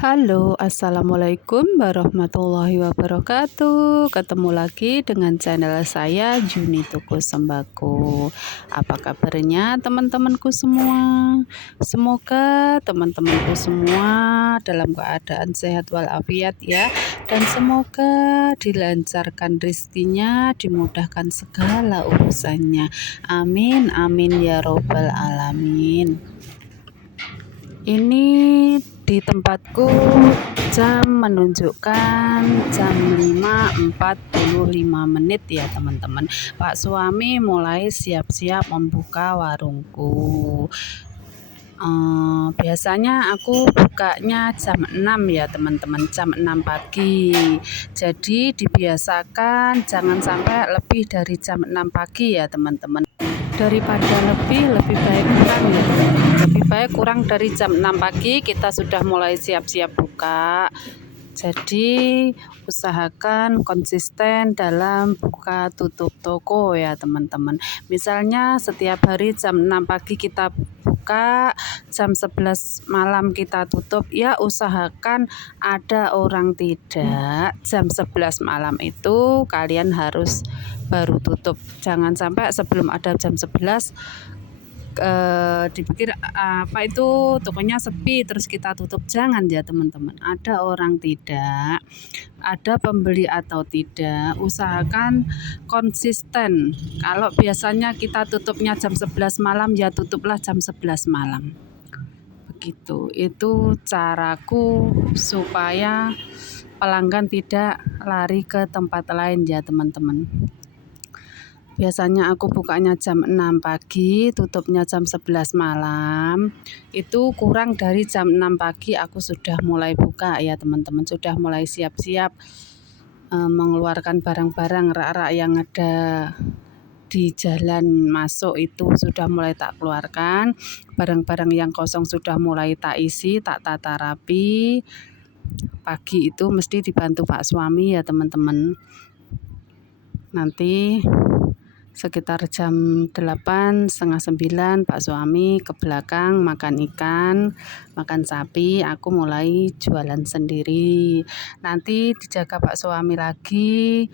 Halo, assalamualaikum warahmatullahi wabarakatuh. Ketemu lagi dengan channel saya Juni Toko Sembako. Apa kabarnya teman-temanku semua? Semoga teman-temanku semua dalam keadaan sehat walafiat ya, dan semoga dilancarkan rezekinya, dimudahkan segala urusannya. Amin amin ya robbal alamin. Ini di tempatku jam menunjukkan jam 5.45 ya teman-teman. Pak suami mulai siap-siap membuka warungku. Biasanya aku bukanya jam 6 ya teman-teman, jam 6 pagi. Jadi dibiasakan jangan sampai lebih dari jam 6 pagi ya teman-teman. Daripada lebih baik kurang ya teman-teman. Lebih baik kurang dari jam 6 pagi kita sudah mulai siap-siap buka. Jadi usahakan konsisten dalam buka tutup toko ya teman-teman. Misalnya setiap hari jam 6 pagi kita buka, jam 11 malam kita tutup, ya usahakan ada orang tidak jam 11 malam itu kalian harus baru tutup. Jangan sampai sebelum ada jam 11 dipikir apa itu tokonya sepi terus kita tutup. Jangan ya teman-teman, ada orang tidak, ada pembeli atau tidak, usahakan konsisten. Kalau biasanya kita tutupnya jam 11 malam, ya tutuplah jam 11 malam. Begitu, itu caraku supaya pelanggan tidak lari ke tempat lain ya teman-teman. Biasanya aku bukanya jam 6 pagi, tutupnya jam 11 malam. Itu kurang dari jam 6 pagi aku sudah mulai buka ya teman-teman, sudah mulai siap-siap mengeluarkan barang-barang rak-rak yang ada di jalan masuk itu sudah mulai tak keluarkan. Barang-barang yang kosong sudah mulai tak isi, tak tata rapi. Pagi itu mesti dibantu Pak suami ya teman-teman. Nanti sekitar jam 8, setengah 9 Pak suami ke belakang makan ikan, makan sapi, aku mulai jualan sendiri. Nanti dijaga Pak suami lagi,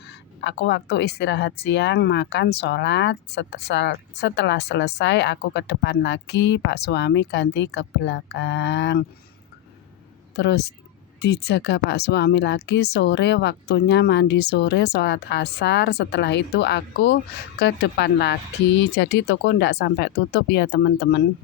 aku waktu istirahat siang makan sholat, setelah selesai aku ke depan lagi, Pak suami ganti ke belakang. Terus dijaga Pak suami lagi, sore waktunya mandi sore, sholat asar, setelah itu aku ke depan lagi. Jadi toko ndak sampai tutup ya teman-teman.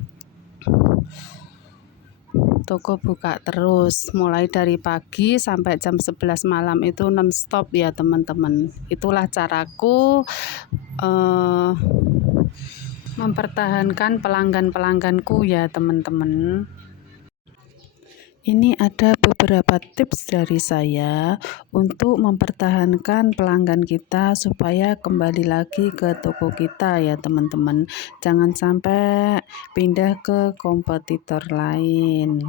Toko buka terus mulai dari pagi sampai jam 11 malam itu non-stop ya teman-teman. Itulah caraku mempertahankan pelanggan-pelangganku ya teman-teman. Ini ada beberapa tips dari saya untuk mempertahankan pelanggan kita supaya kembali lagi ke toko kita ya teman-teman. Jangan sampai pindah ke kompetitor lain.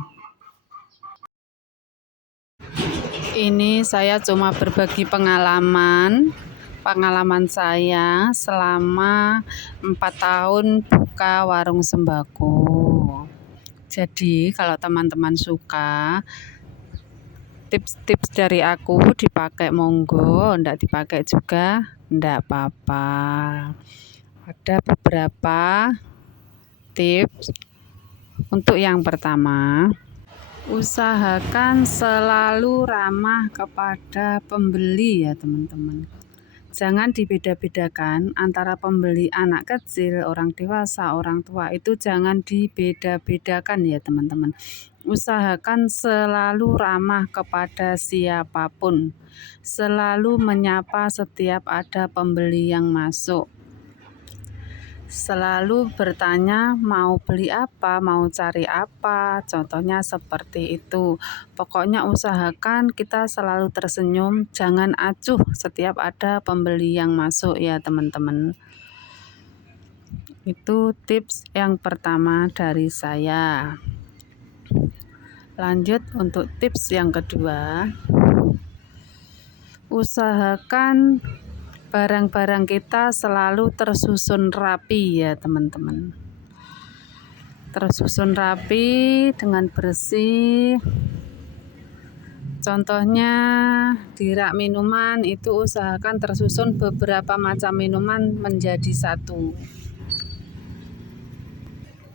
Ini saya cuma berbagi pengalaman saya selama 4 tahun buka warung sembako. Jadi kalau teman-teman suka tips-tips dari aku dipakai monggo, ndak dipakai juga ndak apa-apa. Ada beberapa tips. Untuk yang pertama, usahakan selalu ramah kepada pembeli ya teman-teman. Jangan dibeda-bedakan antara pembeli anak kecil, orang dewasa, orang tua, itu jangan dibeda-bedakan ya teman-teman. Usahakan selalu ramah kepada siapapun, selalu menyapa setiap ada pembeli yang masuk. Selalu bertanya mau beli apa, mau cari apa, contohnya seperti itu. Pokoknya usahakan kita selalu tersenyum, jangan acuh setiap ada pembeli yang masuk ya teman-teman. Itu tips yang pertama dari saya. Lanjut untuk tips yang kedua, usahakan barang-barang kita selalu tersusun rapi ya teman-teman. Tersusun rapi dengan bersih. Contohnya di rak minuman itu usahakan tersusun beberapa macam minuman menjadi satu.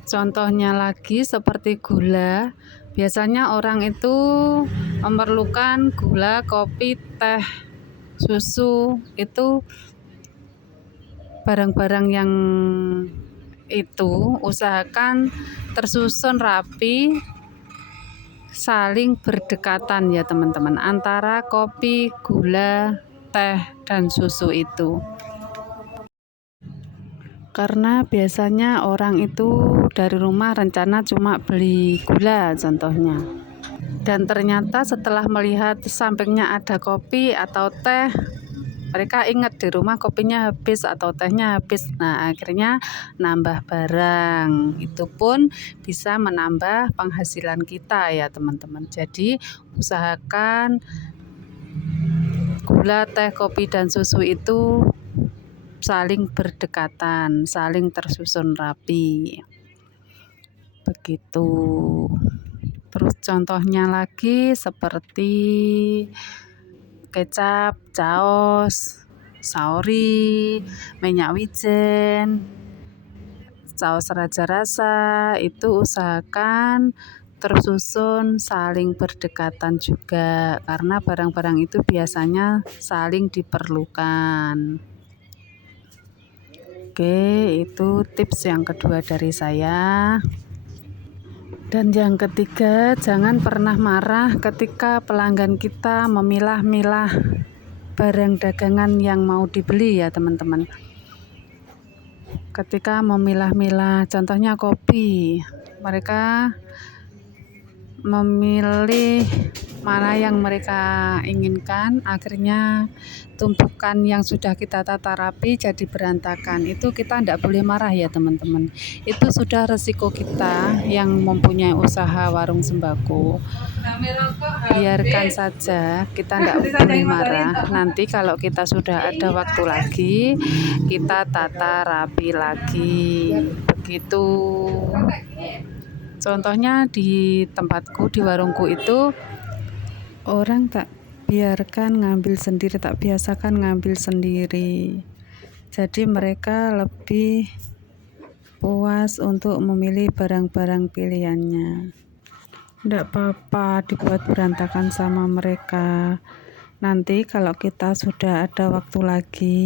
Contohnya lagi seperti gula, biasanya orang itu memerlukan gula, kopi, teh, susu, itu barang-barang yang itu usahakan tersusun rapi, saling berdekatan ya teman-teman, antara kopi, gula, teh, dan susu itu. Karena biasanya orang itu dari rumah rencana cuma beli gula contohnya. Dan ternyata setelah melihat sampingnya ada kopi atau teh, mereka ingat di rumah kopinya habis atau tehnya habis. Nah, akhirnya nambah barang. Itu pun bisa menambah penghasilan kita ya teman-teman. Jadi usahakan gula, teh, kopi, dan susu itu saling berdekatan, saling tersusun rapi. Begitu. Terus contohnya lagi seperti kecap, saus, saori, minyak wijen, saus raja rasa, itu usahakan tersusun saling berdekatan juga, karena barang-barang itu biasanya saling diperlukan. Oke, itu tips yang kedua dari saya. Dan yang ketiga, jangan pernah marah ketika pelanggan kita memilah-milah barang dagangan yang mau dibeli ya teman-teman. Ketika memilah-milah, contohnya kopi, mereka memilih mana yang mereka inginkan, akhirnya tumpukan yang sudah kita tata rapi jadi berantakan. Itu kita tidak boleh marah ya teman-teman, itu sudah resiko kita yang mempunyai usaha warung sembako. Biarkan saja, kita tidak boleh marah. Nanti kalau kita sudah ada waktu lagi, kita tata rapi lagi, begitu. Contohnya di tempatku, di warungku itu orang tak biarkan ngambil sendiri, tak biasakan ngambil sendiri. Jadi mereka lebih puas untuk memilih barang-barang pilihannya. Tidak apa-apa dibuat berantakan sama mereka. Nanti kalau kita sudah ada waktu lagi,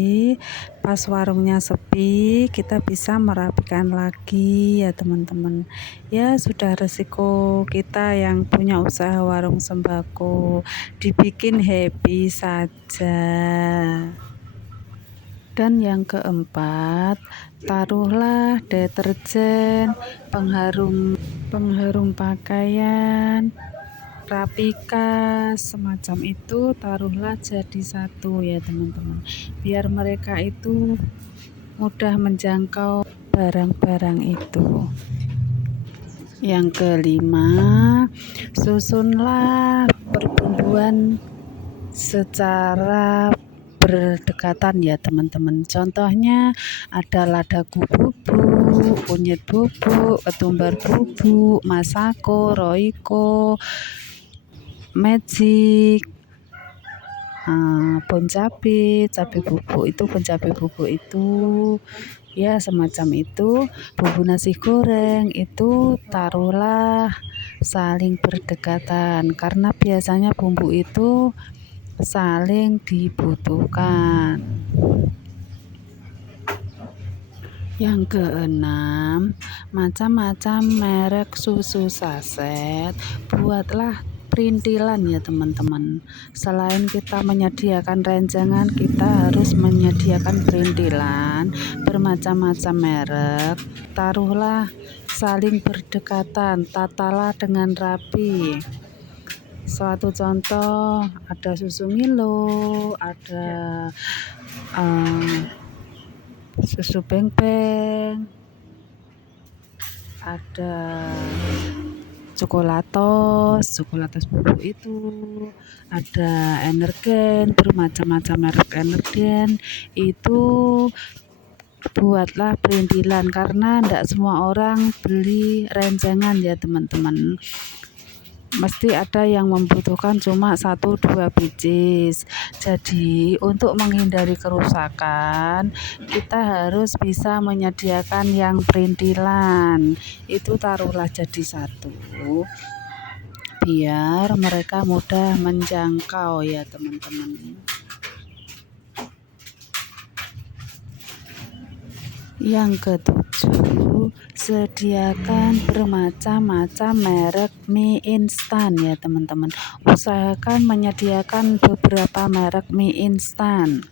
pas warungnya sepi, kita bisa merapikan lagi ya teman-teman. Ya sudah resiko kita yang punya usaha warung sembako, dibikin happy saja. Dan yang keempat, taruhlah deterjen, pengharum pakaian, rapika, semacam itu, taruhlah jadi satu ya teman-teman, biar mereka itu mudah menjangkau barang-barang itu. Yang kelima, susunlah perbumbuan secara berdekatan ya teman-teman. Contohnya ada ladaku bubuk, kunyit bubuk, ketumbar bubuk, masako, roiko, magic, bon cabai bubuk itu, bon cabai bubuk itu ya semacam itu. Bumbu nasi goreng itu taruhlah saling berdekatan, karena biasanya bumbu itu saling dibutuhkan. Yang keenam, macam-macam merek susu saset, buatlah perintilan ya teman-teman. Selain kita menyediakan renjangan, kita harus menyediakan perintilan bermacam-macam merek. Taruhlah saling berdekatan, tatalah dengan rapi. Suatu contoh, ada susu Milo, ada susu beng-beng, ada coklatos bubuk itu, ada energen, bermacam-macam merek energen. Itu buatlah perintilan, karena tidak semua orang beli renjangan ya teman-teman. mesti ada yang membutuhkan cuma 1-2 biji. Jadi untuk menghindari kerusakan kita harus bisa menyediakan yang perintilan, itu taruhlah jadi satu biar mereka mudah menjangkau ya teman-teman. Yang ketujuh, sediakan bermacam-macam merek mie instan ya teman-teman. Usahakan menyediakan beberapa merek mie instan.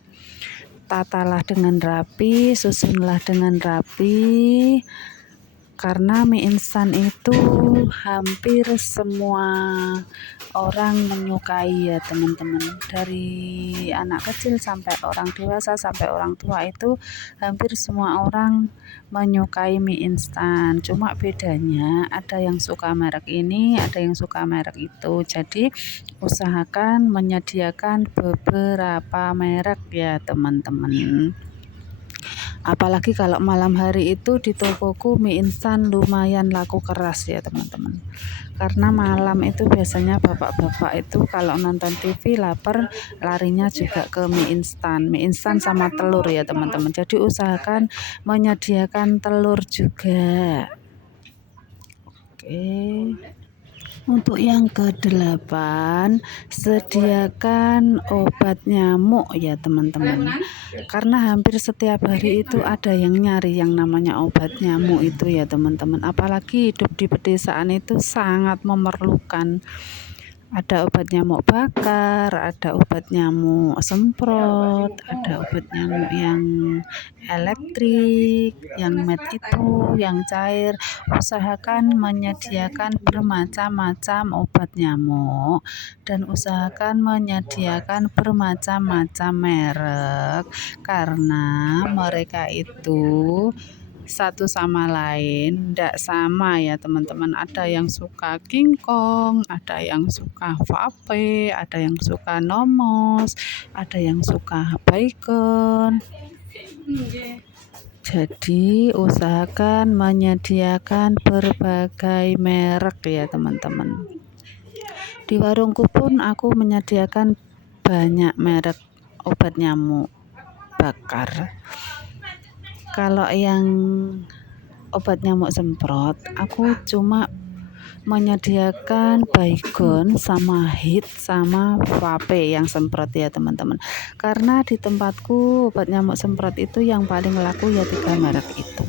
Tatalah dengan rapi, susunlah dengan rapi. Karena mie instan itu hampir semua orang menyukai ya teman-teman. Dari anak kecil sampai orang dewasa sampai orang tua itu hampir semua orang menyukai mie instan. Cuma bedanya ada yang suka merek ini, ada yang suka merek itu. Jadi usahakan menyediakan beberapa merek ya teman-teman. Apalagi kalau malam hari itu di tokoku mie instan lumayan laku keras ya teman-teman. Karena malam itu biasanya bapak-bapak itu kalau nonton TV lapar larinya juga ke mie instan sama telur ya teman-teman. Jadi usahakan menyediakan telur juga. Oke. Untuk yang ke-8, sediakan obat nyamuk ya teman-teman. Karena hampir setiap hari itu ada yang nyari yang namanya obat nyamuk itu ya teman-teman. Apalagi hidup di pedesaan itu sangat memerlukan. Ada obat nyamuk bakar, ada obat nyamuk semprot, ada obat nyamuk yang elektrik, yang med itu, yang cair. Usahakan menyediakan bermacam-macam obat nyamuk dan usahakan menyediakan bermacam-macam merek karena mereka itu satu sama lain tidak sama ya teman-teman. Ada yang suka King Kong, ada yang suka Vape, ada yang suka Nomos, ada yang suka Bacon. Jadi usahakan menyediakan berbagai merek ya teman-teman. Di warungku pun aku menyediakan banyak merek obat nyamuk bakar. Kalau yang obat nyamuk semprot, aku cuma menyediakan Baygon sama Hit sama Vape yang semprot ya teman-teman. Karena di tempatku obat nyamuk semprot itu yang paling laku ya 3 merek itu.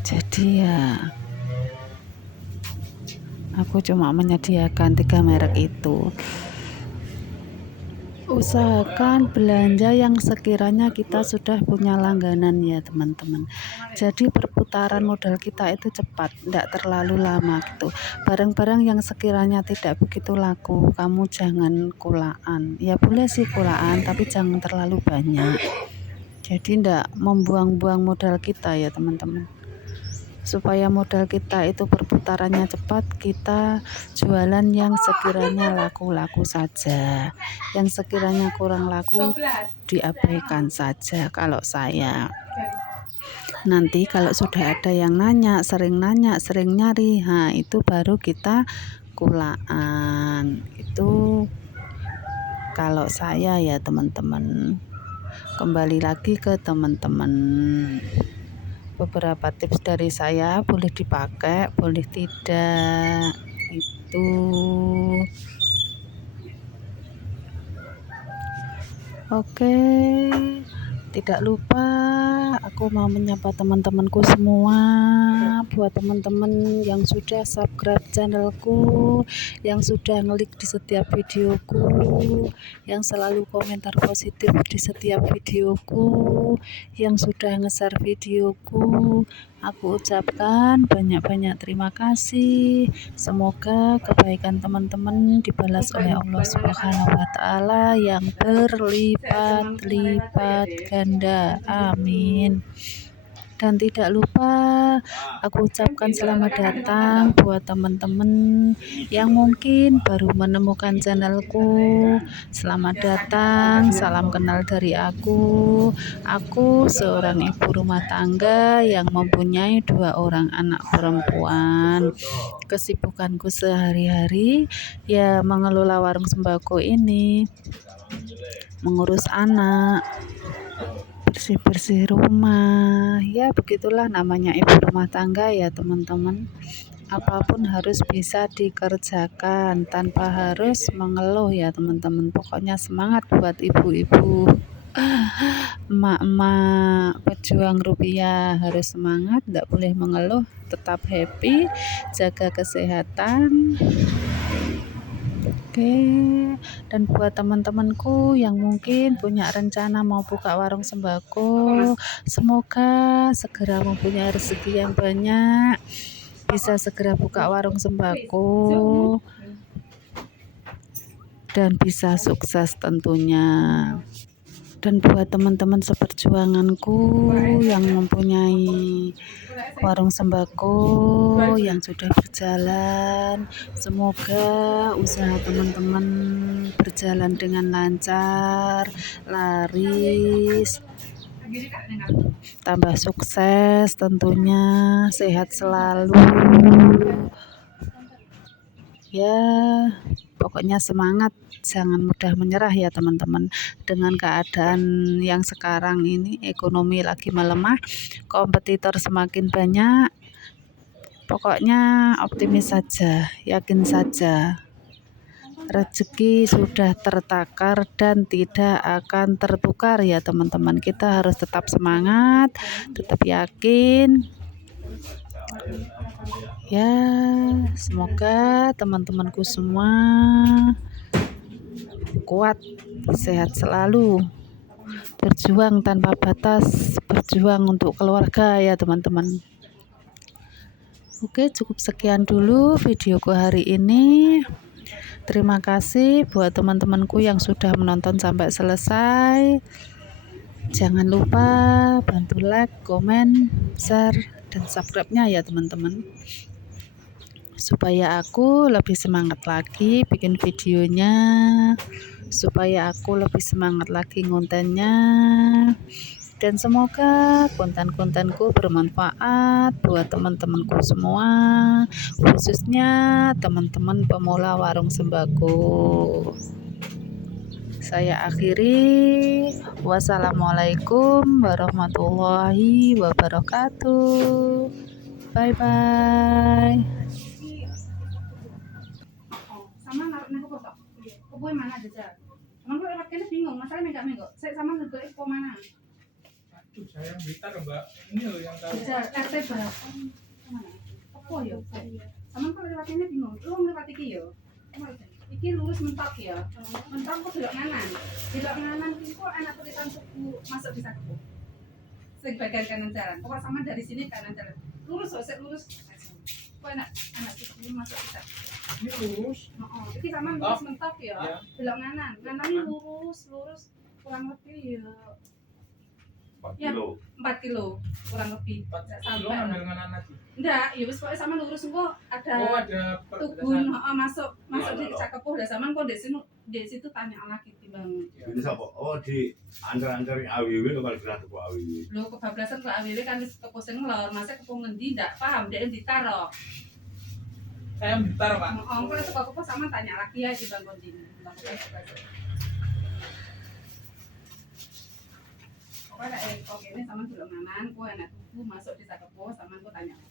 Jadi ya aku cuma menyediakan 3 merek itu. Usahakan belanja yang sekiranya kita sudah punya langganan ya teman-teman. Jadi perputaran modal kita itu cepat, tidak terlalu lama gitu. Barang-barang yang sekiranya tidak begitu laku, kamu jangan kulaan. Ya boleh sih kulaan, tapi jangan terlalu banyak. Jadi tidak membuang-buang modal kita ya teman-teman. Supaya modal kita itu perputarannya cepat, kita jualan yang sekiranya laku-laku saja, yang sekiranya kurang laku diabaikan saja kalau saya. Nanti kalau sudah ada yang sering nyari, itu baru kita kulaan. Itu kalau saya ya teman-teman. Kembali lagi ke teman-teman. Beberapa tips dari saya boleh dipakai, boleh tidak. Itu. Oke. Tidak lupa aku mau menyapa teman-temanku semua. Buat teman-teman yang sudah subscribe channelku, yang sudah ngeklik di setiap videoku, yang selalu komentar positif di setiap videoku, yang sudah nge-share videoku, aku ucapkan banyak-banyak terima kasih. Semoga kebaikan teman-teman dibalas oleh Allah Subhanahu wa Ta'ala yang berlipat-lipat ganda. Amin. Dan tidak lupa aku ucapkan selamat datang buat teman-teman yang mungkin baru menemukan channelku. Selamat datang, salam kenal dari aku. Aku seorang ibu rumah tangga yang mempunyai 2 orang anak perempuan. Kesibukanku sehari-hari ya mengelola warung sembako ini, mengurus anak, bersih-bersih rumah. Ya begitulah namanya ibu rumah tangga ya teman-teman. Apapun harus bisa dikerjakan tanpa harus mengeluh ya teman-teman. Pokoknya semangat buat ibu-ibu, emak-emak pejuang rupiah, harus semangat, tidak boleh mengeluh, tetap happy, jaga kesehatan. Oke, dan buat teman-temanku yang mungkin punya rencana mau buka warung sembako, semoga segera mempunyai rezeki yang banyak, bisa segera buka warung sembako dan bisa sukses tentunya. Dan buat teman-teman seperjuanganku yang mempunyai warung sembako yang sudah berjalan, semoga usaha teman-teman berjalan dengan lancar, laris, tambah sukses tentunya, sehat selalu. Ya, pokoknya semangat, jangan mudah menyerah ya teman-teman. Dengan keadaan yang sekarang ini, ekonomi lagi melemah, kompetitor semakin banyak. Pokoknya optimis saja, yakin saja. Rezeki sudah tertakar dan tidak akan tertukar ya teman-teman. Kita harus tetap semangat, tetap yakin. Ya, semoga teman-temanku semua kuat, sehat selalu, berjuang tanpa batas, berjuang untuk keluarga ya teman-teman. Oke, cukup sekian dulu videoku hari ini. Terima kasih buat teman-temanku yang sudah menonton sampai selesai. Jangan lupa bantu like, komen, share, dan subscribe-nya ya teman-teman, supaya aku lebih semangat lagi bikin videonya, supaya aku lebih semangat lagi ngontennya, dan semoga konten-kontenku bermanfaat buat teman-temanku semua, khususnya teman-teman pemula warung sembako. Saya akhiri, wassalamualaikum warahmatullahi wabarakatuh. Bye bye. Sama naruh nang kotak. Kowe mana aja. Emang kok lewat kene bingung, masalah menggak. Saya sama ngerti kok mana. Aduh, saya Blitar, Mbak. Ini loh yang tahu. RT berapa? Mana? Apa ya? Sama kok lewat kene bingung. Lu lewat iki ya. Iki lurus mentok ya. Mentok kok belok nganan. Belok nganan iki kok enak tulisan suku masuk bisa kepo. Sing bagian kanan jalan. Pokok sama dari sini kanan jalan. Lurus kok, lurus. Kok enak suku masuk bisa. Ini lurus. Heeh, iki sama lurus mentok ya. Belok nganan. Nganan ini lurus kurang lebih ya 4 kilo. 4 kilo kurang lebih. 4 kilo ngambil nganan lagi. Enggak, ya wis pokoknya sama lurus engko ada Tugun, masuk di Cakepuh lah sama kok di situ tanya lagi timbang. Ini sapa? Oh, di antar-antarin AWW lho kalau kira tuku AWW. Lho kebablasan ke AWW kan wis keposen ngelor, masa kepo ngendi ndak paham dia ditaro. Saya Blitar, Pak. Heeh, engko nek kepo sama tanya lagi ya timbang kondini. Pokoknya oke ini sama belum nganan, kok enak tuku masuk di Cakepuh sama kok tanya lagi.